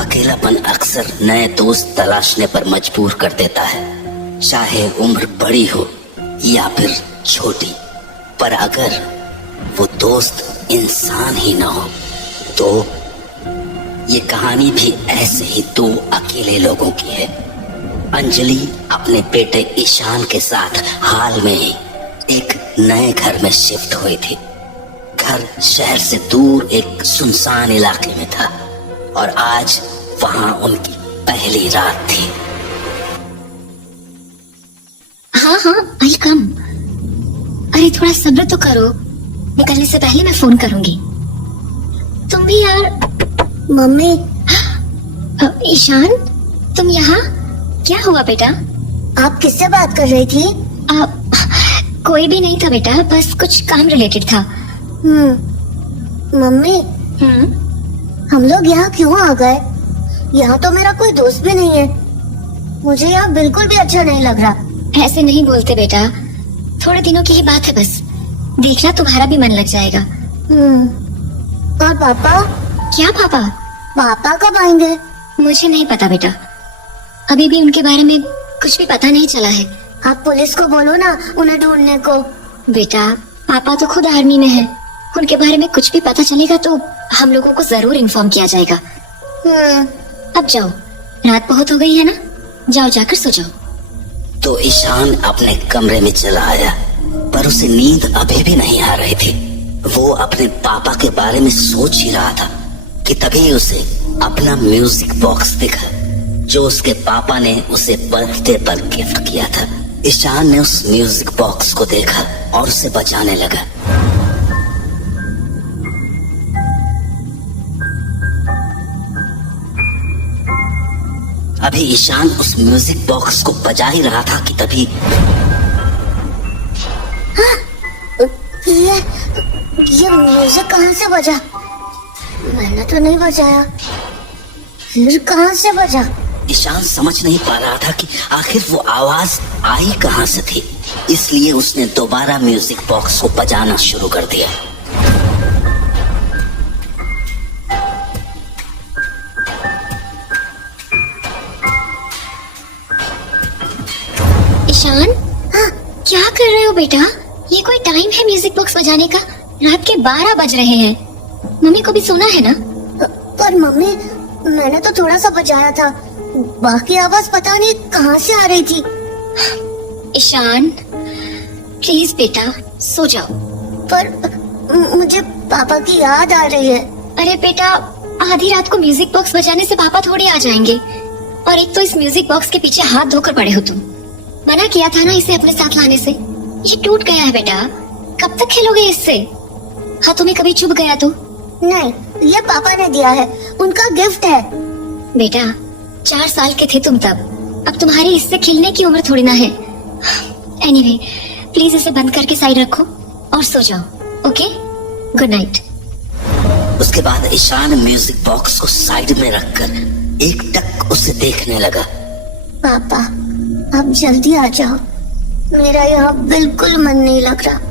अकेलापन अक्सर नए दोस्त तलाशने पर मजबूर कर देता है, चाहे उम्र बड़ी हो या फिर छोटी। पर अगर वो दोस्त इंसान ही ना हो तो ये कहानी भी ऐसे ही दो अकेले लोगों की है। अंजलि अपने बेटे ईशान के साथ हाल में ही एक नए घर में शिफ्ट हुई थी। घर शहर से दूर एक सुनसान इलाके में था और आज वहां उनकी पहली रात थी। हाँ आई कम। अरे थोड़ा सब्र तो करो, निकलने से पहले मैं फोन करूंगी। तुम भी यार। मम्मी। ईशान, तुम यहाँ? क्या हुआ बेटा? आप किससे बात कर रही थी? कोई भी नहीं था बेटा, बस कुछ काम रिलेटेड था। मम्मी, हम लोग यहाँ क्यों आ गए? यहाँ तो मेरा कोई दोस्त भी नहीं है। मुझे यहाँ बिल्कुल भी अच्छा नहीं लग रहा। ऐसे नहीं बोलते बेटा, थोड़े दिनों की ही बात है बस। देखना तुम्हारा भी मन लग जाएगा। और पापा? क्या पापा? पापा कब आएंगे? मुझे नहीं पता बेटा, अभी भी उनके बारे में कुछ भी पता नहीं चला है। आप पुलिस को बोलो ना उन्हें ढूंढने को। बेटा पापा तो खुद आर्मी में है, उनके बारे में कुछ भी पता चलेगा तो हम लोगों को जरूर इन्फॉर्म किया जाएगा। अब जाओ, रात बहुत हो गई है ना, जाओ जाकर सो जाओ। तो ईशान अपने कमरे में चला आया, पर उसे नींद अभी भी नहीं आ रही थी। वो अपने पापा के बारे में सोच ही रहा था कि तभी उसे अपना म्यूजिक बॉक्स दिखा जो उसके पापा ने उसे बर्थडे पर गिफ्ट किया था। ईशान ने उस म्यूजिक बॉक्स को देखा और उसे बजाने लगा। अभी ईशान उस म्यूजिक बॉक्स को बजा ही रहा था कि तभी ये म्यूजिक कहाँ से बजा? मैंने तो नहीं बजाया, फिर कहाँ से बजा? ईशान समझ नहीं पा रहा था कि आखिर वो आवाज आई कहाँ से थी, इसलिए उसने दोबारा म्यूजिक बॉक्स को बजाना शुरू कर दिया। ईशान, क्या कर रहे हो बेटा? ये कोई टाइम है म्यूजिक बॉक्स बजाने का? रात के 12 बज रहे हैं, मम्मी को भी सोना है ना। पर मम्मी, मैंने तो थोड़ा सा बजाया था, बाकी आवाज पता नहीं कहाँ से आ रही थी। ईशान प्लीज बेटा सो जाओ। पर मुझे पापा की याद आ रही है। अरे बेटा, आधी रात को म्यूजिक बॉक्स बजाने से पापा थोड़ी आ जाएंगे। और एक तो इस म्यूजिक बॉक्स के पीछे हाथ धोकर पड़े हो तुम। मना किया था ना इसे अपने साथ लाने से। ये टूट गया है बेटा, कब तक खेलोगे इससे? हाथों में कभी चुभ गया तो? नहीं, ये पापा ने दिया है, उनका गिफ्ट है। बेटा 4 साल के थे तुम तब, अब तुम्हारी इससे खेलने की उम्र थोड़ी ना है। एनीवे, प्लीज इसे बंद करके साइड रखो और सो जाओ। Okay, good night. उसके बाद ईशान म्यूजिक बॉक्स को साइड में रखकर एकटक उसे देखने लगा। पापा आप जल्दी आ जाओ, मेरा यहाँ बिल्कुल मन नहीं लग रहा।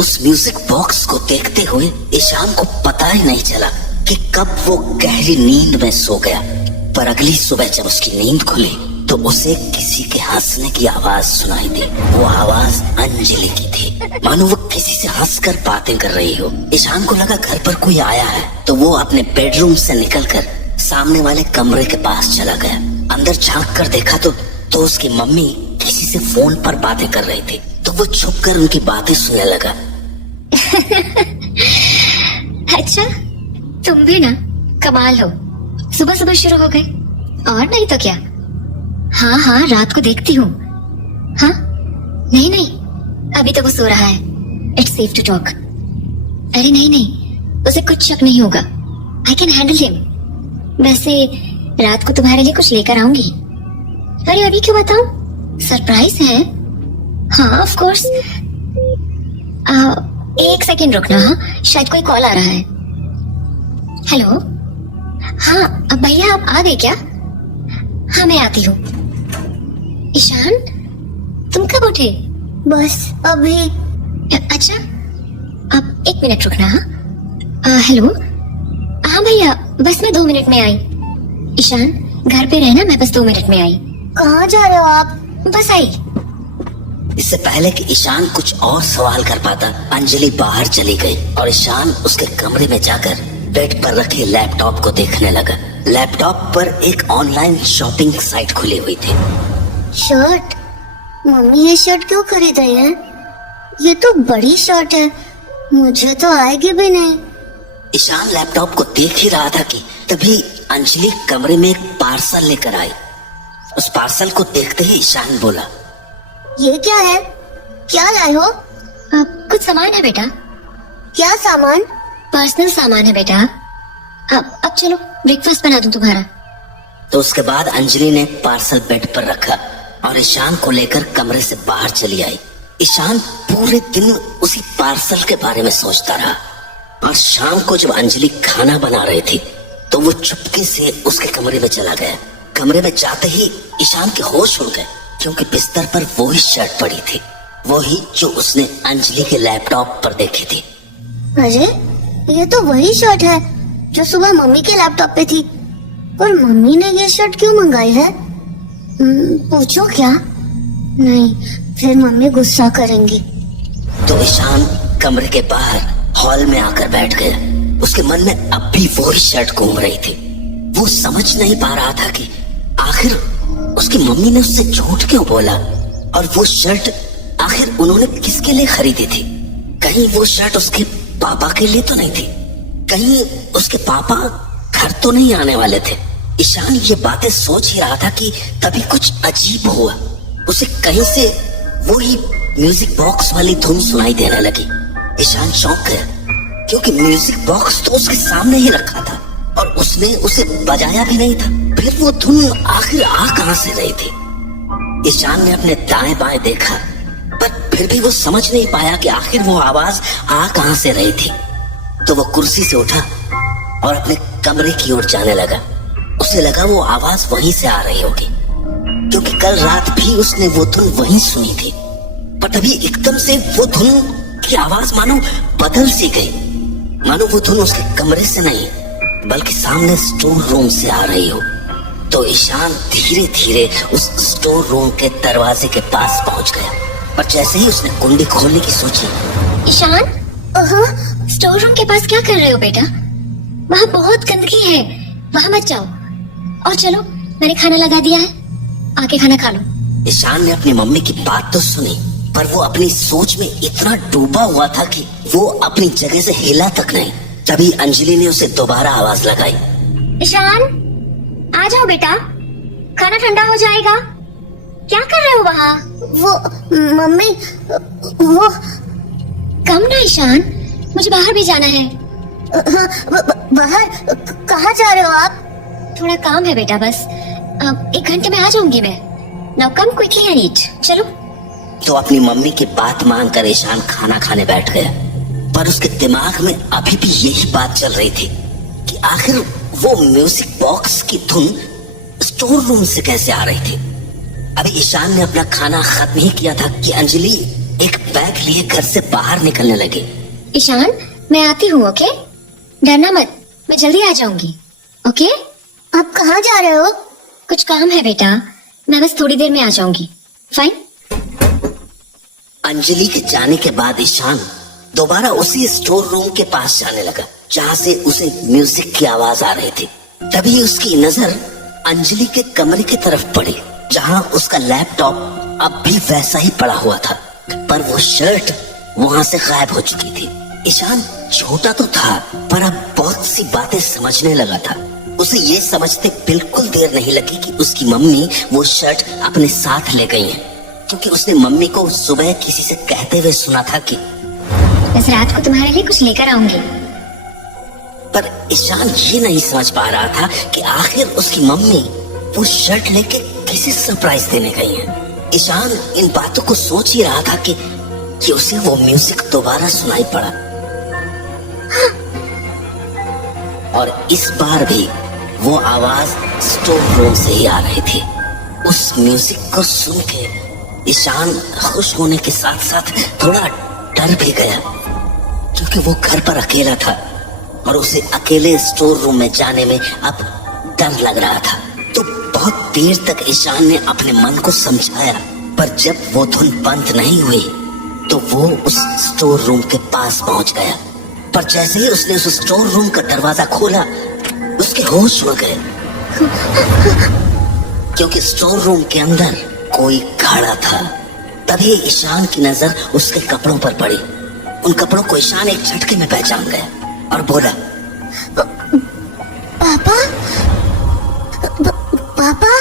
उस म्यूजिक बॉक्स को देखते हुए ईशान को पता ही नहीं चला कि कब वो गहरी नींद में सो गया। पर अगली सुबह जब उसकी नींद खुली तो उसे किसी के हंसने की आवाज सुनाई दी। वो आवाज अंजलि की थी, मानो वो किसी से हंसकर बातें कर रही हो। ईशान को लगा घर पर कोई आया है, तो वो अपने बेडरूम से निकलकर सामने वाले कमरे के पास चला गया। अंदर झांक कर देखा तो उसकी मम्मी किसी से फोन पर बातें कर रही थी, तो वो छुपकर उनकी बातें सुनने लगा। अच्छा, तुम भी ना कमाल हो, सुबह सुबह शुरू हो गए। और नहीं तो क्या। हाँ रात को देखती हूँ। हाँ नहीं, अभी तो वो सो रहा है। It's safe to talk. अरे नहीं, उसे कुछ शक नहीं होगा। I can handle him. वैसे रात को तुम्हारे लिए कुछ लेकर आऊंगी। अरे अभी क्यों बताऊं? सरप्राइज है। हाँ ऑफ कोर्स। एक सेकेंड रुकना। हाँ शायद कोई कॉल आ रहा है। हेलो, हाँ अब भैया आप आ गए क्या? हाँ मैं आती हूँ। ईशान तुम कब उठे? बस अभी। अच्छा आप 1 मिनट रुकना। हाँ हेलो, हाँ भैया बस मैं 2 मिनट में आई। ईशान, घर पे रहना, मैं बस 2 मिनट में आई। कहाँ जा रहे हो आप? बस आई। इससे पहले कि ईशान कुछ और सवाल कर पाता, अंजलि बाहर चली गई और ईशान उसके कमरे में जाकर बेड पर रखे लैपटॉप को देखने लगा। लैपटॉप पर एक ऑनलाइन शॉपिंग साइट खुली हुई थी। शर्ट? मम्मी ये शर्ट क्यों खरीद रही है? ये तो बड़ी शर्ट है, मुझे तो आएगी भी नहीं। ईशान लैपटॉप को देख ही रहा था कि तभी अंजलि कमरे में एक पार्सल लेकर आई। उस पार्सल को देखते ही ईशान बोला, ये क्या है? क्या लाए हो? कुछ सामान है बेटा। क्या सामान? पर्सनल सामान है बेटा। अब चलो ब्रेकफास्ट बना दूं तुम्हारा। तो उसके बाद अंजलि ने पार्सल बेड पर रखा और ईशान को लेकर कमरे से बाहर चली आई। ईशान पूरे दिन उसी पार्सल के बारे में सोचता रहा और शाम को जब अंजलि खाना बना रही थी तो वो चुपके से उसके कमरे में चला गया। कमरे में जाते ही ईशान के होश उड़ गए क्योंकि बिस्तर पर वही शर्ट पड़ी थी, वही जो उसने अंजलि के लैपटॉप पर देखी थी। अरे ये तो वही शर्ट है जो सुबह मम्मी के लैपटॉप पे थी। और मम्मी ने ये शर्ट क्यों मंगाई है? पूछो क्या? नहीं, फिर मम्मी गुस्सा करेंगी। तो ईशान कमरे के बाहर हॉल में आकर बैठ गया। उसके मन में अब भी वही शर्ट घूम रही थी। वो समझ नहीं पा रहा था कि आखिर उसकी मम्मी ने उससे झूठ क्यों बोला और वो शर्ट आखिर उन्होंने किसके लिए खरीदी थी। कहीं वो शर्ट उसके पापा के लिए तो नहीं थी, कहीं उसके पापा घर तो नहीं आने वाले थे। ईशान ये बातें सोच ही रहा था कि तभी कुछ अजीब हुआ। उसे कहीं से वही म्यूजिक बॉक्स वाली धुन सुनाई देने लगी। ईशान चौंक गया क्योंकि म्यूजिक बॉक्स तो उसके सामने ही रखा था और उसने उसे बजाया भी नहीं था। फिर वो धुन आखिर आ कहां से रही थी? ईशान ने अपने दाएं बाएं देखा पर फिर भी वो समझ नहीं पाया कि आखिर वो आवाज आ कहां से रही थी। तो वो कुर्सी से उठा और अपने कमरे की ओर जाने लगा। उसे लगा वो आवाज वहीं से आ रही होगी क्योंकि कल रात भी उसने वो धुन वहीं सुनी थी। पर तभी एकदम से वो धुन की आवाज मानो बदल सी गई, मानो वो धुन उसके कमरे से नहीं बल्कि सामने स्टोर रूम से आ रही हो। तो ईशान धीरे धीरे उस स्टोर रूम के दरवाजे के पास पहुंच गया। पर जैसे ही उसने कुंडी खोलने की सोची, ईशान, स्टोर रूम के पास क्या कर रहे हो बेटा? वहाँ बहुत गंदगी है, वहाँ मत जाओ। और चलो, मैंने खाना लगा दिया है, आके खाना खा लो। ईशान ने अपनी मम्मी की बात तो सुनी पर वो अपनी सोच में इतना डूबा हुआ था कि वो अपनी जगह से हिला तक नहीं। तभी अंजलि ने उसे दोबारा आवाज लगाई, ईशान, आ जाओ बेटा, खाना ठंडा हो जाएगा। क्या कर रहे हो वहाँ? वो मम्मी, वो कम ना ईशान, मुझे बाहर भी जाना है। बाहर? कहाँ जा रहे हो आप? थोड़ा काम है बेटा, बस 1 घंटे में आ जाऊंगी मैं। Now come quickly I need. चलो। तो अपनी मम्मी की बात मानकर ईशान खाना खाने बैठ गया। पर उसके दिमाग में अभी भी यही बात चल रही थी कि आखिर वो म्यूजिक बॉक्स की धुन स्टोर रूम से कैसे आ रही थी। अभी ईशान ने अपना खाना खत्म ही किया था कि अंजलि एक बैग लिए घर से बाहर निकलने लगी। ईशान, मैं आती हूँ, ओके? डरना मत, मैं जल्दी आ जाऊंगी, ओके? आप कहाँ जा रहे हो? कुछ काम है बेटा, मैं बस थोड़ी देर में आ जाऊंगी। फाइन? अंजलि के जाने के बाद ईशान दोबारा उसी स्टोर रूम के पास जाने लगा जहाँ से उसे म्यूजिक की आवाज आ रही थी। तभी उसकी नजर अंजलि के कमरे की तरफ पड़ी जहाँ उसका लैपटॉप अब भी वैसा ही पड़ा हुआ था, पर वो शर्ट वहाँ से गायब हो चुकी थी। ईशान छोटा तो था पर अब बहुत सी बातें समझने लगा था। उसे ये समझते बिल्कुल देर नहीं लगी कि उसकी मम्मी वो शर्ट अपने साथ ले गई है, क्योंकि उसने मम्मी को सुबह किसी से कहते हुए सुना था कि इस रात को तुम्हारे लिए कुछ लेकर आऊंगी। पर ईशान ये नहीं समझ पा रहा था कि आखिर उसकी मम्मी वो शर्ट लेके किसे सरप्राइज देने गई है। ईशान इन बातों को सोच ही रहा था कि उसे वो म्यूजिक दोबारा सुनाई पड़ा और इस बार भी वो आवाज स्टोर रूम से ही आ रही थी। उस म्यूजिक को सुन के ईशान खुश होने के साथ साथ थोड़ा डर भी गया, क्योंकि वो घर पर अकेला था और उसे अकेले स्टोर रूम में जाने में अब डर लग रहा था। तो बहुत देर तक ईशान ने अपने मन को समझाया, पर जब वो धुन बंद नहीं हुई तो वो उस स्टोर रूम के पास पहुंच गया। पर जैसे ही उसने उस स्टोर रूम का दरवाजा खोला, उसके होश उड़ गए, क्योंकि स्टोर रूम के अंदर कोई खड़ा था। तभी ईशान की नजर उसके कपड़ों पर पड़ी। उन कपड़ों को ईशान एक झटके में पहचान गया और बोला, पापा, पापा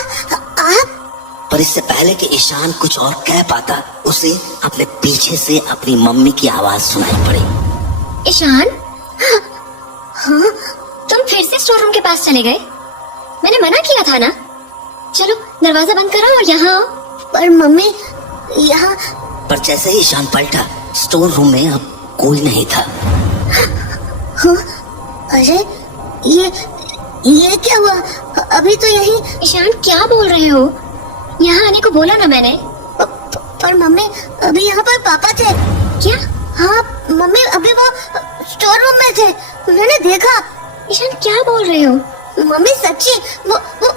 आप? पर इससे पहले कि ईशान कुछ और कह पाता, उसे अपने पीछे से अपनी मम्मी की आवाज सुनाई पड़ी। ईशान, हाँ, तुम फिर से स्टोर रूम के पास चले गए? मैंने मना किया था ना। चलो दरवाजा बंद करो और यहाँ आओ। पर मम्मी यहाँ। पर जैसे ही ईशान पलटा, स्टोर रूम में अब कोई नहीं था। हाँ, अरे ये क्या हुआ? अभी तो यही। ईशान क्या बोल रहे हो? यहाँ आने को बोला ना मैंने। पर मम्मी अभी यहाँ पर पापा थे। क्या? हाँ मम्मी, अभी वो स्टोर रूम में थे, मैंने देखा। ईशान क्या बोल रहे हो? मम्मी सच्ची, वो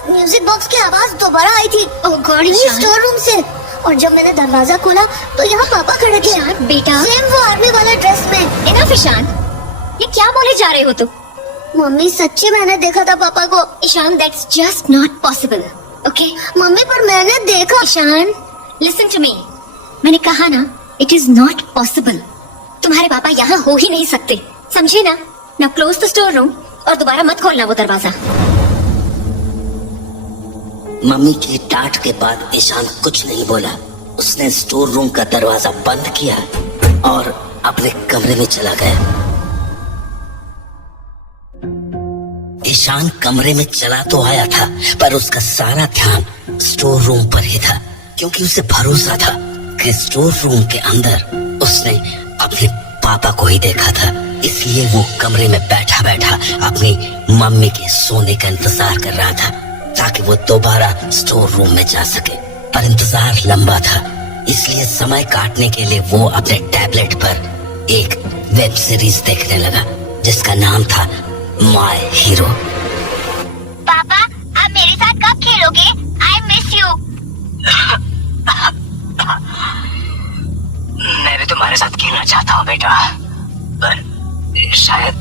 म्यूजिक बॉक्स की आवाज दोबारा आई थी। ओह गॉड ईशान, स्टोर रूम से। और जब मैंने दरवाजा खोला तो यहाँ पापा खड़े थे। ईशान बेटा, सेम वो आर्मी वाला ड्रेस में। इनफ ईशान, ये क्या बोले जा रहे हो तुम? मम्मी सच्ची मैंने देखा था पापा को। Ishan that's just not possible, okay? मम्मी पर मैंने देखा। ईशान लिसन टू मी, मैंने कहा ना इट इज नॉट पॉसिबल। तुम्हारे पापा यहाँ हो ही नहीं सकते, समझे ना? Now close the store room और दोबारा मत खोलना वो दरवाजा। मम्मी की डांट के बाद ईशान कुछ नहीं बोला। उसने स्टोर रूम का दरवाजा बंद किया और अपने कमरे में चला गया। ईशान कमरे में चला तो आया था, पर उसका सारा ध्यान स्टोर रूम पर ही था, क्योंकि उसे भरोसा था कि स्टोर रूम के अंदर उसने अपने पापा को ही देखा था। इसलिए वो कमरे में बैठा बैठा अपनी मम्मी के सोने का इंतजार कर रहा था, ताकि वो दोबारा स्टोर रूम में जा सके। पर इंतजार लंबा था, इसलिए समय काटने के लिए वो अपने टैबलेट पर एक वेब सीरीज देखने लगा, जिसका नाम था माय हीरो। पापा आप मेरे साथ कब खेलोगे? I miss you. मैं भी तुम्हारे साथ खेलना चाहता हूँ बेटा, पर शायद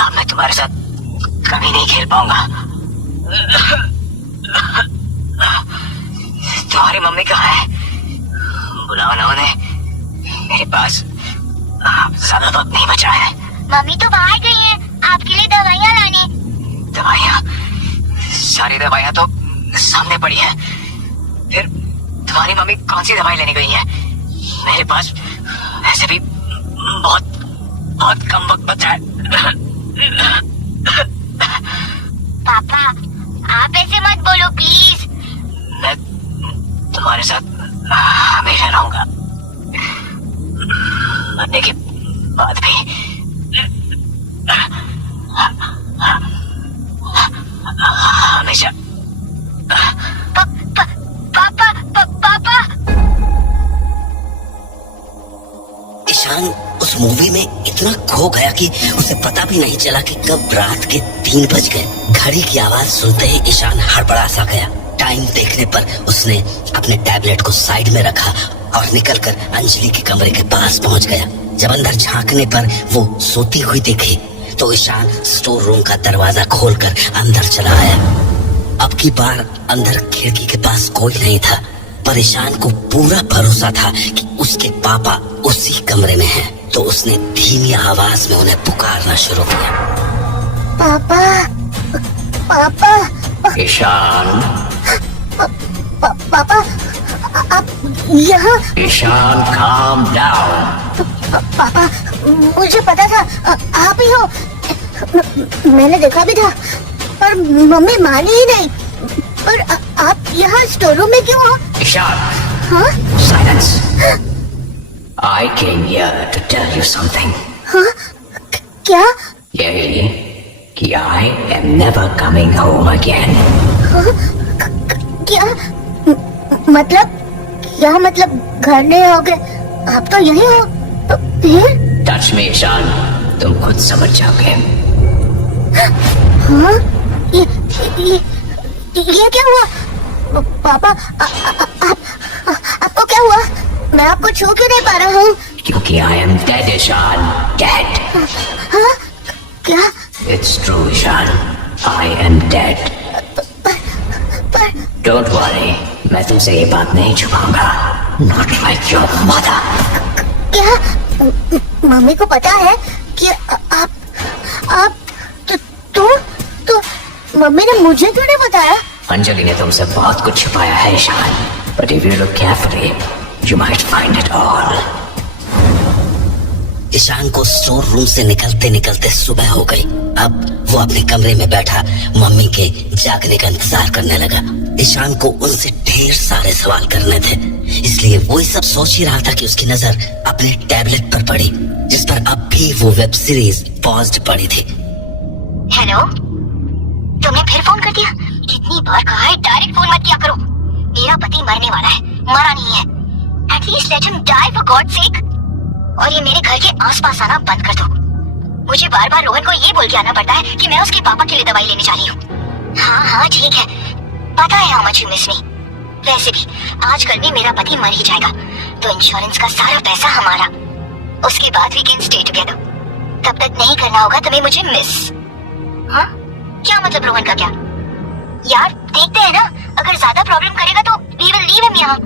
अब मैं तुम्हारे साथ कभी नहीं खेल पाऊंगा। तुम्हारी मम्मी कहाँ है? बुलाओ ना उन्हें, मेरे पास ज्यादा वक्त नहीं बचा है। मम्मी तो बाहर गई है, आपके लिए दवाइयाँ लाने। दवाइयाँ? सारी दवाइयाँ तो सामने पड़ी है। फिर तुम्हारी मम्मी कौन सी दवाई लेने गई है? मेरे पास वैसे भी बहुत कम वक्त बचा है। पापा आप ऐसे मत बोलो प्लीज। मैं तुम्हारे साथ हमेशा रहूंगा, मरने के बाद भी। हमेशा। पापा। ईशान उस मूवी में इतना खो गया कि उसे पता भी नहीं चला कि कब रात के 3 बज गए। घड़ी की आवाज सुनते ही ईशान हड़बड़ा सा गया। टाइम देखने पर उसने अपने टैबलेट को साइड में रखा और निकलकर अंजलि के कमरे के पास पहुंच गया। जब अंदर झांकने पर वो सोती हुई दिखी तो ईशान स्टोर रूम का दरवाजा खोलकर अंदर चला आया। अब की बार अंदर खिड़की के पास कोई नहीं था, पर ईशान को पूरा भरोसा था कि उसके पापा उसी कमरे में हैं। तो उसने धीमी आवाज में उन्हें पुकारना शुरू किया। पापा। ईशान। पापा आप यहाँ? Ishan calm down. पापा मुझे पता था आप ही हो। मैंने देखा भी था, पर मम्मी मानी ही नहीं। पर आप यहाँ स्टोर रूम में क्यों हो? ईशान। हाँ? Silence. I came here to tell you something. हाँ? क्या? यही कि I am never coming home again. हाँ? क्या मतलब? क्या मतलब घर नहीं आओगे? आप तो यही हो। तो फिर? Touch me, ईशान, तुम खुद समझ जाओगे। हाँ? ये क्या हुआ? पापा आपको क्या हुआ? मैं आपको छू क्यों नहीं पा रहा हूँ? क्योंकि I am dead Ishaan, dead. हाँ? क्या? It's true Ishaan, I am dead. पर डोंट वरी, मैं तुमसे ये बात नहीं छुपाऊंगा। Not like your mother. क्या मम्मी को पता है कि आप तो मम्मी ने मुझे क्यों नहीं बताया? अंजलि ने तुमसे बहुत कुछ छुपाया है Ishan, but if you look carefully you might find it all. Ishan को स्टोर रूम से निकलते निकलते सुबह हो गई। अब वो अपने कमरे में बैठा मम्मी के जागने का इंतजार करने लगा। ईशान को उनसे ढेर सारे सवाल करने थे, इसलिए वो सब सोच ही रहा था कि उसकी नजर अपने टैबलेट पर पड़ी, जिस पर अब भी वो वेब सीरीज पॉज्ड पड़ी थी। हेलो, तुमने फिर फोन कर दिया? कितनी बार कहा है डायरेक्ट फोन मत किया करो। मेरा पति मरने वाला है, मरा नहीं है। At least let him die for God sake. और ये मेरे घर के आसपास आना बंद कर दो। मुझे बार बार रोहन को ये बोल के आना पड़ता है कि मैं उसके पापा के लिए दवाई लेने जा रही हूँ। हाँ ठीक है, पता है हाउ मच यू मिस मी। वैसे भी आजकल भी मेरा पति मर ही जाएगा, तो इंश्योरेंस का सारा पैसा हमारा। उसके बाद वी कैन स्टे टुगेदर। तब तक नहीं करना होगा तुम्हें मुझे मिस। हाँ क्या मतलब रोहन का? क्या यार देखते हैं ना, अगर ज्यादा प्रॉब्लम करेगा तो वी विल लीव हिम यहाँ।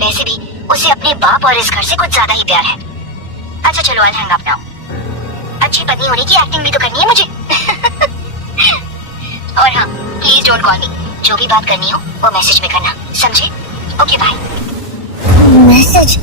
वैसे भी उसे अपने बाप और इस घर से कुछ ज्यादा ही प्यार है। अच्छा चलो, आई हैंग अप नाउ। अच्छी पत्नी होने की एक्टिंग भी तो करनी है मुझे। और हाँ, प्लीज डोंट कॉल मी। जो भी बात करनी हो वो मैसेज में करना, समझे? Okay bye. मैसेज?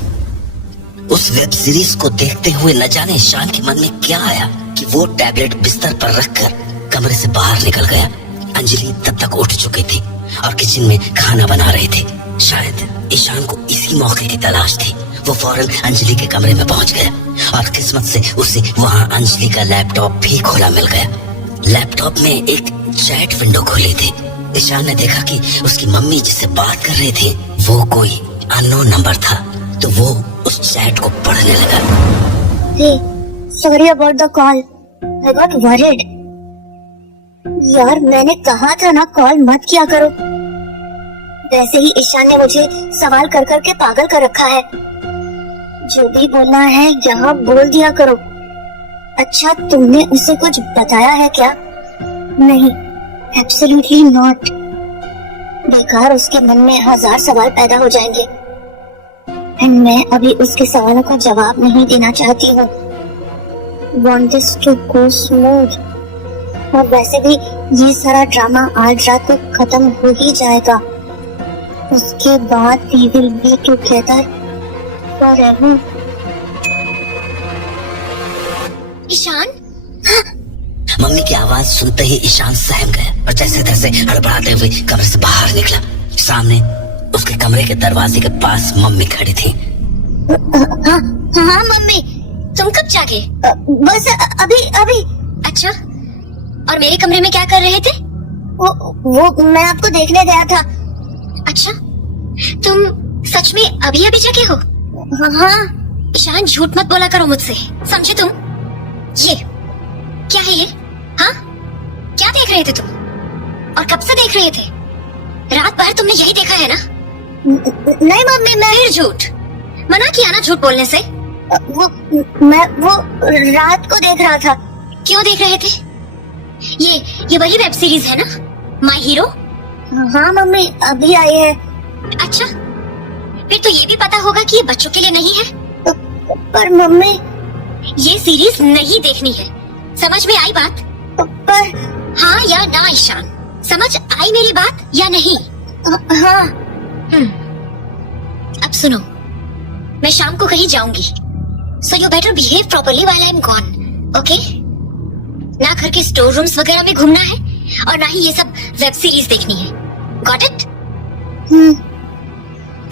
उस वेब सीरीज को देखते हुए न जाने ईशान के मन में क्या आया कि वो टैबलेट बिस्तर पर रखकर कमरे से बाहर निकल गया। अंजलि तब तक उठ चुकी थी और किचन में खाना बना रही थी। शायद ईशान को इसी मौके की तलाश थी। वो फौरन अंजलि के कमरे में पहुंच गया और किस्मत से उसे वहां अंजलि का लैपटॉप भी खुला मिल गया। लैपटॉप में एक चैट विंडो खुली थी। ईशान ने देखा कि उसकी मम्मी जिससे बात कर रही थी वो कोई अननोन नंबर था, तो वो उस चैट को पढ़ने लगा। Hey, sorry about the call. I got worried. यार मैंने कहा था ना कॉल मत किया करो। वैसे ही ईशान ने मुझे सवाल कर कर के पागल कर रखा है। जो भी बोलना है यहाँ बोल दिया करो। अच्छा तुमने उसे कुछ बताया है क्या? नहीं, एब्सोल्युटली नॉट। बेकार उसके मन में 1000 सवाल पैदा हो जाएंगे। एंड मैं अभी उसके सवालों का जवाब नहीं देना चाहती हूँ। Want this to go smooth. और वैसे भी ये सारा ड्रामा आज रात को खत्म हो ही जाएगा। उसके बाद we will be together forever. Ishan, मम्मी की आवाज सुनते ही ईशान सहम गया और जैसे तैसे हड़बड़ाते हुए कमरे से बाहर निकला। सामने उसके कमरे के दरवाजे के पास मम्मी खड़ी थी। हाँ मम्मी। तुम कब जागे? बस अभी। अच्छा, और मेरे कमरे में क्या कर रहे थे? वो मैं आपको देखने गया था। अच्छा, तुम सच में अभी अभी जगे हो? हाँ। ईशान झूठ मत बोला करो मुझसे, समझे तुम? ये क्या है ये? हाँ, क्या देख रहे थे तुम? और कब से देख रहे थे? रात भर तुमने यही देखा है ना? नहीं मम्मी, मैं फिर झूठ। मना किया ना झूठ बोलने से। मैं रात को देख रहा था। क्यों देख रहे थे? ये वही वेब सीरीज है ना, माय हीरो? हाँ मम्मी, अभी आई है। अच्छा, फिर तो ये भी पता होगा कि ये बच्चों के लिए नहीं है। पर मम्मी, ये सीरीज नहीं देखनी है, समझ में आई बात? पर हाँ या ना ईशान, समझ आई मेरी बात या नहीं? हाँ। अब सुनो, मैं शाम को कहीं जाऊंगी, so you better behave properly while I am gone, okay? ना घर के स्टोर रूम्स वगैरह में घूमना है और ना ही ये सब वेब सीरीज देखनी है। Got it?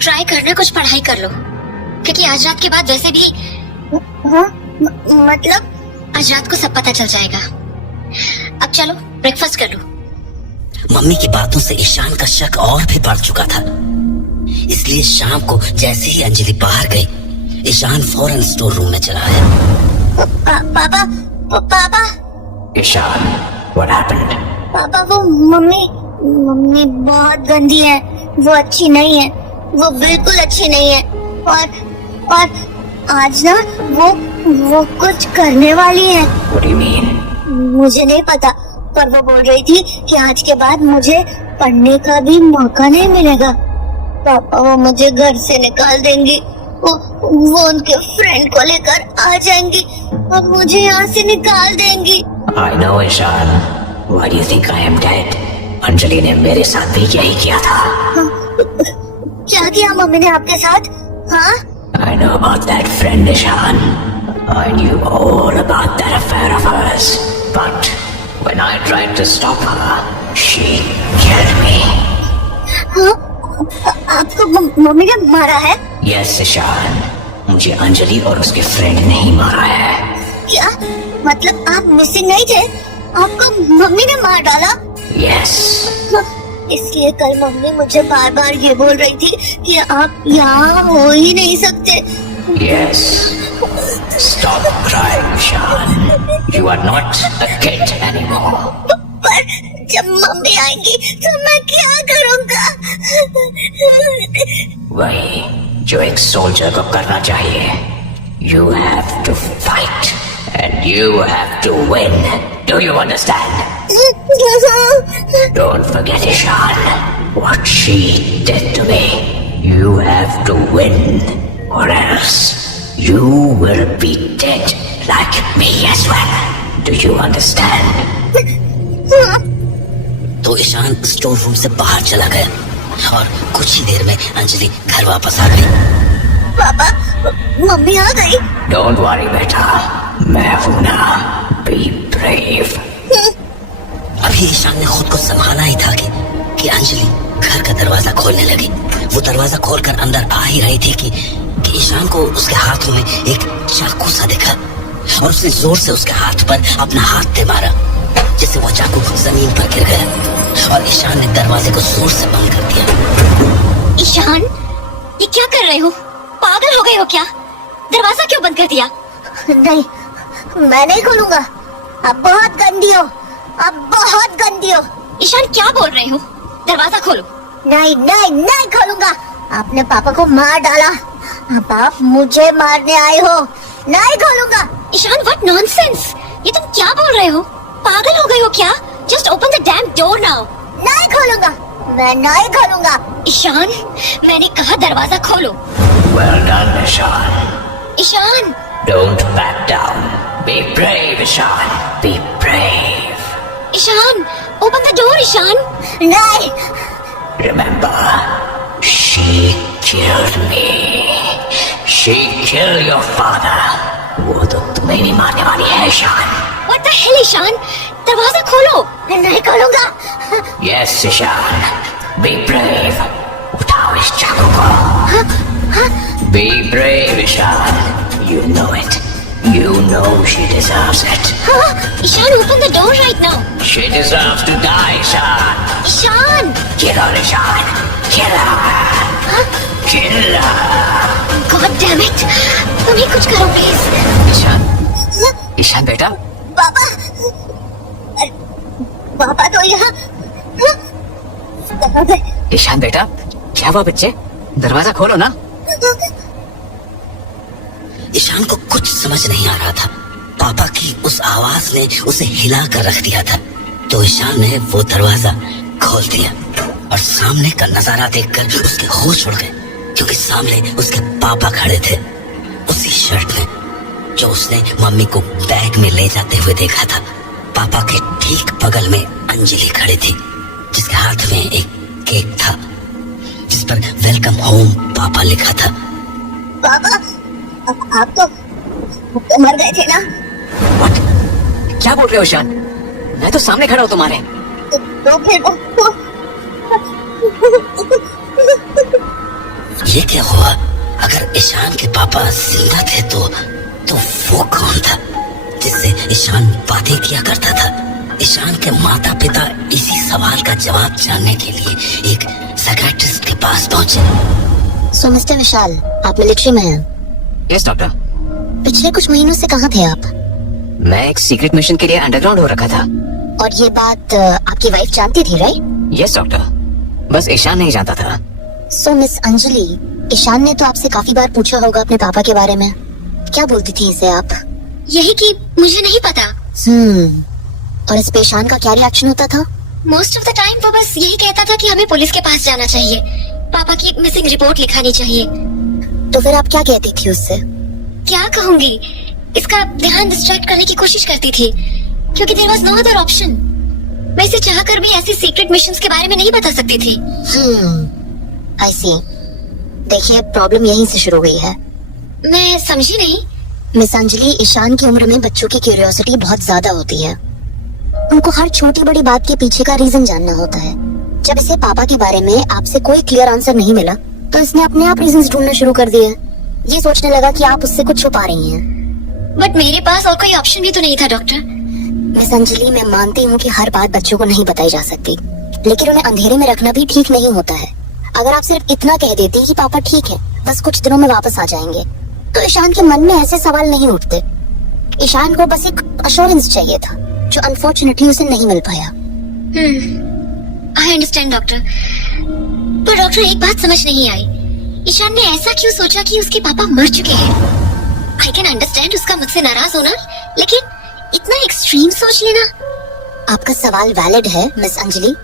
ट्राई करना कुछ पढ़ाई कर लो, क्योंकि आज रात के बाद वैसे भी हाँ, मतलब आज रात को सब पता चल जाएगा। अब चलो ब्रेकफास्ट कर लो। मम्मी की बातों से ईशान का शक और भी बढ़ चुका था, इसलिए शाम को जैसे ही अंजलि बाहर गई, ईशान फौरन स्टोर रूम में चला आया। पापा। Ishan, what happened? पापा वो मम्मी बहुत गंदी है, वो अच्छी नहीं है, वो बिल्कुल अच्छी नहीं है। और आज ना वो कुछ करने वाली है। What do you mean? मुझे नहीं पता, पर वो बोल रही थी कि आज के बाद मुझे पढ़ने का भी मौका नहीं मिलेगा। पापा वो मुझे घर से निकाल देंगी, वो उनके फ्रेंड को लेकर आ जाएंगी और मुझे यहाँ से निकाल देंगी। I know, Ishan. Why do you think I am dead? Anjali ने मेरे साथ भी यही किया था। क्या किया मम्मी ने आपके साथ? हाँ? I know about that friend, Ishan. I knew all about that affair of hers. But when I tried to stop her, she killed me. हाँ? आपको मम्मी ने मारा है? Yes, Ishan. मुझे अंजलि और उसके फ्रेंड ने ही मारा है। क्या? मतलब आप मिसिंग नहीं थे? आपको मम्मी ने मार डाला? Yes. इसलिए कल मम्मी मुझे बार बार ये बोल रही थी कि आप यहाँ हो ही नहीं सकते। Yes. Stop crying, Ishan. You are not a kid anymore. पर जब मम्मी आएंगी तो मैं क्या करूँगा? वही जो एक सोल्जर को करना चाहिए। You have to fight and you have to win. Do you understand? Don't forget, Ishan, what she did to me. You have to win, or else you will be dead like me as well. Do you understand? तो Ishan store room से बाहर चला गया और कुछ ही देर में अंजलि घर वापस आ गई। पापा मम्मी आ गई। Don't worry, बेटा, मैं हूं ना। Be brave. अभी ईशान ने खुद को संभाला ही था कि अंजलि घर का दरवाजा खोलने लगी। वो दरवाजा खोलकर अंदर आ ही रही थी कि ईशान को उसके हाथों में एक चाकू सा दिखा और उसने जोर से उसके हाथ पर अपना हाथ दे मारा, जिससे वो चाकू जमीन पर गिर गया और ईशान ने दरवाजे को जोर से बंद कर दिया। ईशान, ये क्या कर रहे हो? पागल हो गए हो क्या? दरवाजा क्यों बंद कर दिया? नहीं, मैं नहीं खोलूंगा। आप बहुत गंदी हो, आप बहुत गंदी हो। ईशान, क्या बोल रहे हो? दरवाजा खोलो। नहीं नहीं नहीं खोलूंगा। आपने पापा को मार डाला, अब आप मुझे मारने आए हो। नहीं खोलूंगा। Ishan, what nonsense! ये तुम क्या बोल रहे हो? पागल हो गए हो क्या? Just open the dam door now. नहीं खोलूंगा, मैं नहीं खोलूंगा। ईशान, मैंने कहा दरवाजा खोलो। Well done, Ishan. Ishan, Don't back down. Be brave, Ishan. Be brave. Ishan, open the door Ishan. नहीं। Remember, she killed me. She killed your father. वो तो तुम्हें भी मारने वाली है, Ishan. What the hell Ishan? दरवाजा खोलो। नहीं खोलूंगा। Yes, Ishan. Be brave. उठाओ इस चाकू को. Be brave, Ishan. You know it. You know she deserves it. Ishan, open the door right now. She deserves to die, Ishan. Ishan, Kill her, Ishan. Kill her. Kill her. God damn it! तुम ही कुछ करो please. Ishan, Ishan बेटा, पापा, पापा तो यहाँ कहाँ गए? ईशान बेटा, क्या हुआ बच्चे? दरवाजा खोलो ना। ईशान को कुछ समझ नहीं आ रहा था। पापा की उस आवाज ने उसे हिला कर रख दिया था। तो ईशान ने वो दरवाजा खोल दिया और सामने का नजारा देखकर उसके होश उड़ गए, क्योंकि सामने उसके पापा खड़े थे, उसी शर्ट में जो उसने मम्मी को बैग में ले जाते हुए देखा था। पापा के ठीक बगल में अंजलि खड़ी थी, जिसके हाथ में एक केक था जिस पर वेलकम होम पापा लिखा था। पापा, आप तो मर गए थे ना? What? क्या बोल रहे हो ईशान? मैं तो सामने खड़ा हूँ तुम्हारे। तो फिर ये क्या हुआ? अगर ईशान के पापा जिंदा थे तो वो कौन था जिससे ईशान बातें किया करता था? ईशान के माता पिता इसी सवाल का जवाब जानने के लिए एक साइकियाट्रिस्ट के पास पहुंचे। सो मिस्टर विशाल, आप मिलिट्री में हैं? Yes doctor. पिछले कुछ महीनों से कहाँ थे आप? मैं एक सीक्रेट मिशन के लिए अंडरग्राउंड हो रखा था। और ये बात आपकी वाइफ जानती थी, राइट? यस डॉक्टर, बस ईशान नहीं जानता था। सो मिस अंजलि, ईशान ने तो आपसे काफी बार पूछा होगा अपने पापा के बारे में, क्या बोलती थी इसे आप? यही कि मुझे नहीं पता। और इस पे ईशान का क्या रिएक्शन होता था? मोस्ट ऑफ द टाइम वो बस यही कहता था कि हमें पुलिस के पास जाना चाहिए, पापा की मिसिंग रिपोर्ट लिखानी चाहिए। तो फिर आप क्या कहती थी उससे? क्या कहूंगी, इसका ध्यान डिस्ट्रैक्ट करने की कोशिश करती थी, क्योंकि there was no other option. मैं इसे चाहकर भी ऐसे सीक्रेट मिशंस के बारे में नहीं बता सकती थी। आई सी। देखिए, प्रॉब्लम यहीं से शुरू हुई है। मैं समझी नहीं। मिस अंजलि, ईशान की उम्र में बच्चों की क्यूरियोसिटी बहुत ज्यादा होती है। उनको हर छोटी बड़ी बात के पीछे का रीजन जानना होता है। जब इसे पापा के बारे में आपसे कोई क्लियर आंसर नहीं मिला, तो इसने अपने आप रीजंस ढूंढना शुरू कर दिए। ये सोचने लगा कि आप उससे कुछ छुपा रही हैं। बट मेरे पास और कोई ऑप्शन भी तो नहीं था डॉक्टर। मिस अंजलि, मैं मानती हूँ कि हर बात बच्चों को नहीं बताई जा सकती, लेकिन उन्हें अंधेरे में रखना भी ठीक नहीं होता है। अगर आप सिर्फ इतना कह देती कि पापा ठीक है, बस कुछ दिनों में वापस आ जाएंगे, तो ईशान के मन में ऐसे सवाल नहीं उठते। ईशान को बस एक अश्योरेंस चाहिए था, जो अनफॉर्चुनेटली उसे नहीं मिल पाया। आई अंडरस्टैंड डॉक्टर, पर डॉक्टर एक बात समझ नहीं आई, ईशान ने ऐसा क्यों सोचा कि उसके पापा मर चुके हैं? आई कैन अंडरस्टैंड उसका मुझसे नाराज होना, लेकिन इतना एक्सट्रीम सोच लेना। आपका सवाल वैलिड है miss Anjali,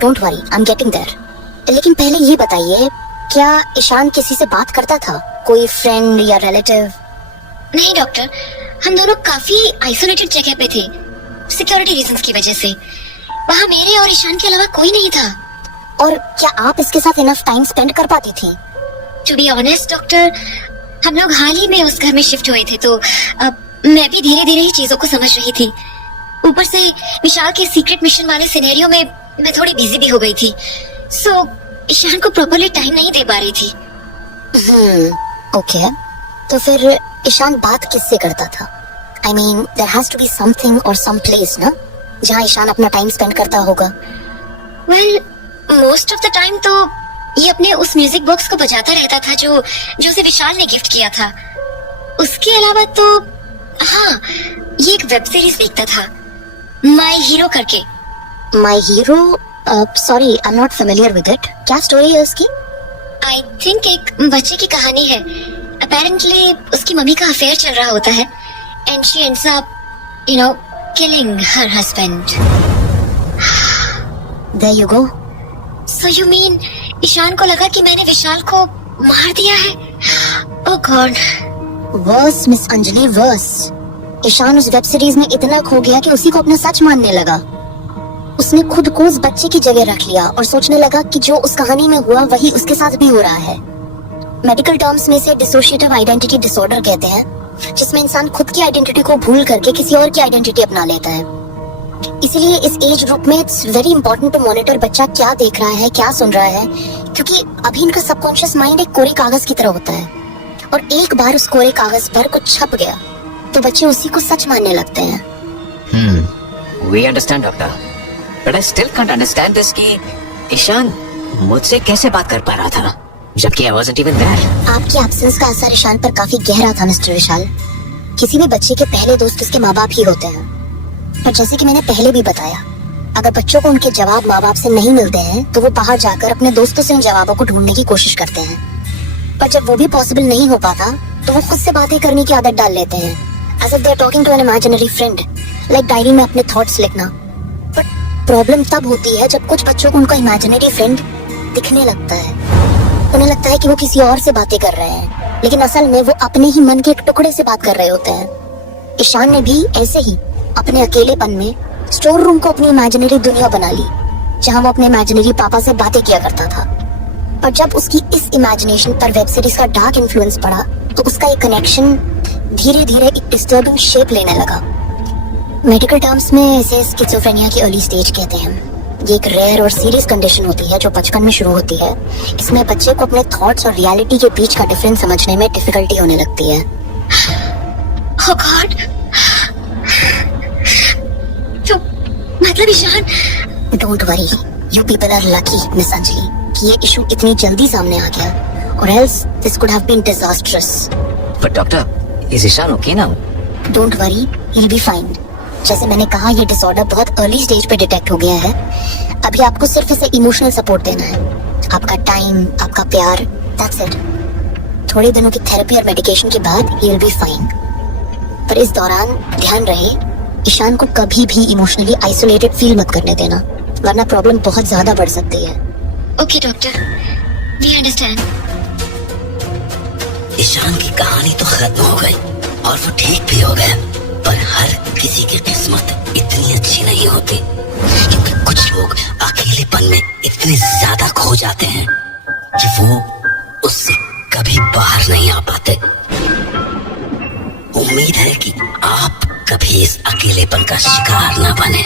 don't worry, I am getting there. लेकिन पहले ये बताइए, क्या ईशान किसी से बात करता था, कोई फ्रेंड या रिलेटिव? नहीं डॉक्टर, हम दोनों काफी आइसोलेटेड जगह पे थे, सिक्योरिटी रीजंस की वजह से। वहाँ मेरे और ईशान के अलावा कोई नहीं था। और क्या आप इसके साथ इनफ टाइम स्पेंड कर पाती थी? टू बी ऑनेस्ट डॉक्टर, हम लोग हाल ही में उस घर में शिफ्ट हुए थे, तो मैं भी धीरे धीरे ही चीजों को समझ रही थी। ऊपर से विशाल के सीक्रेट मिशन वाले सिनेरियो में मैं थोड़ी बिजी भी हो गई थी, सो ईशान को प्रॉपर्ली टाइम नहीं दे पा रही थी। ओके, तो फिर ईशान बात किससे करता था? I mean, there has to be something और सम प्लेस ना, जहाँ ईशान अपना टाइम स्पेंड करता होगा। Well, most of the time तो ये अपने उस म्यूजिक बॉक्स को बजाता रहता था जो उसे विशाल ने गिफ्ट किया था। उसके अलावा तो हाँ, ये एक वेब सीरीज देखता था, माय हीरो करके। My hero? Sorry, I am not familiar with it. क्या स्टोरी है उसकी? आई थिंक एक बच्चे की कहानी है। अपेरेंटली उसकी मम्मी का अफेयर चल रहा होता है, and she ends up, you know, killing her husband. There you go. So you mean Ishaan को लगा कि मैंने विशाल को मार दिया है? Oh God. Worse miss Anjali, worse. Ishaan उस वेब सीरीज में इतना खो गया कि उसी को अपना सच मानने लगा। उसने खुद को उस बच्चे की जगह रख लिया और सोचने लगा कि जो उस कहानी में हुआ वही उसके साथ भी हो रहा है। मेडिकल टर्म्स में इसे डिसोशिएटिव आइडेंटिटी डिसऑर्डर कहते हैं, जिसमें इंसान खुद की आइडेंटिटी को भूल करके किसी और की आइडेंटिटी अपना लेता है। इसीलिए इस एज ग्रुप में it's very important to monitor बच्चा क्या देख रहा है, क्या सुन रहा है, क्योंकि अभी इनका सबकॉन्शियस माइंड एक कोरे कागज की तरह होता है, और एक बार उस कोरे कागज पर कुछ छप गया तो बच्चे उसी को सच मानने लगते हैं। We understand doctor, but I still can't understand this कि ईशान मुझसे कैसे बात कर पा रहा था जबकि आई वाज़न्ट इवन देयर। आपकी एब्सेंस का असर ईशान पर काफी गहरा था मिस्टर विशाल। किसी भी बच्चे के पहले दोस्त उसके माँ बाप ही होते हैं, पर जैसे कि मैंने पहले भी बताया, अगर बच्चों को उनके जवाब माँ बाप से नहीं मिलते हैं तो वो बाहर जाकर अपने दोस्तों से उन जवाबों को ढूंढने की कोशिश करते हैं। पर जब वो भी पॉसिबल नहीं हो पाता तो वो खुद से बातें करने की आदत डाल लेते हैं, as if they are talking to an imaginary friend, like diary में अपने थॉट्स लिखना। बट प्रॉब्लम तब होती है जब कुछ बच्चों को उनका इमेजिनरी फ्रेंड दिखने लगता है। उन्हें लगता है कि वो किसी और से बातें कर रहे हैं, लेकिन असल में वो अपने ही मन के एक टुकड़े से बात कर रहे होते हैं। ईशान ने भी ऐसे ही अपने अकेलेपन में स्टोर रूम को अपनी इमेजिनरी दुनिया बना ली, जहां वो अपने इमेजिनरी पापा से बातें किया करता था। पर जब उसकी इस इमेजिनेशन पर वेब सीरीज का डार्क इन्फ्लुएंस पड़ा तो उसका ये कनेक्शन धीरे धीरे एक डिस्टर्बिंग शेप लेने लगा। मेडिकल टर्म्स में इसे स्किज़ोफ्रेनिया की अर्ली स्टेज कहते हैं। ये एक रेयर और सीरियस कंडीशन होती है जो बचपन में शुरू होती है। इसमें बच्चे को अपने थॉट्स और रियलिटी के बीच का डिफरेंस समझने में डिफिकल्टी होने लगती है। Oh God! तो मतलब Ishan, don't worry, you people are lucky miss Anjali कि ये इशू इतनी जल्दी सामने आ गया, or else this could have been disastrous. But doctor, is Ishan okay now? Don't worry, he'll be fine. जैसे मैंने कहा, ये डिसऑर्डर बहुत अर्ली स्टेज पे डिटेक्ट हो गया है। अभी आपको सिर्फ इसे इमोशनल सपोर्ट देना है, आपका टाइम, आपका प्यार, दैट्स इट। थोड़े दिनों की थेरेपी और मेडिकेशन के बाद ही विल बी फाइन। पर इस दौरान ध्यान रहे, ईशान को कभी भी इमोशनली आइसोलेटेड फील मत करने देना, वरना प्रॉब्लम बहुत ज्यादा बढ़ सकती है। Okay doctor, we understand. Ishan की कहानी तो खत्म हो गई और वो ठीक भी हो गया, पर हर किसी की किस्मत इतनी अच्छी नहीं होती, क्योंकि कुछ लोग अकेलेपन में इतने ज्यादा खो जाते हैं कि वो उससे कभी बाहर नहीं आ पाते। उम्मीद है कि आप कभी इस अकेलेपन का शिकार न बने।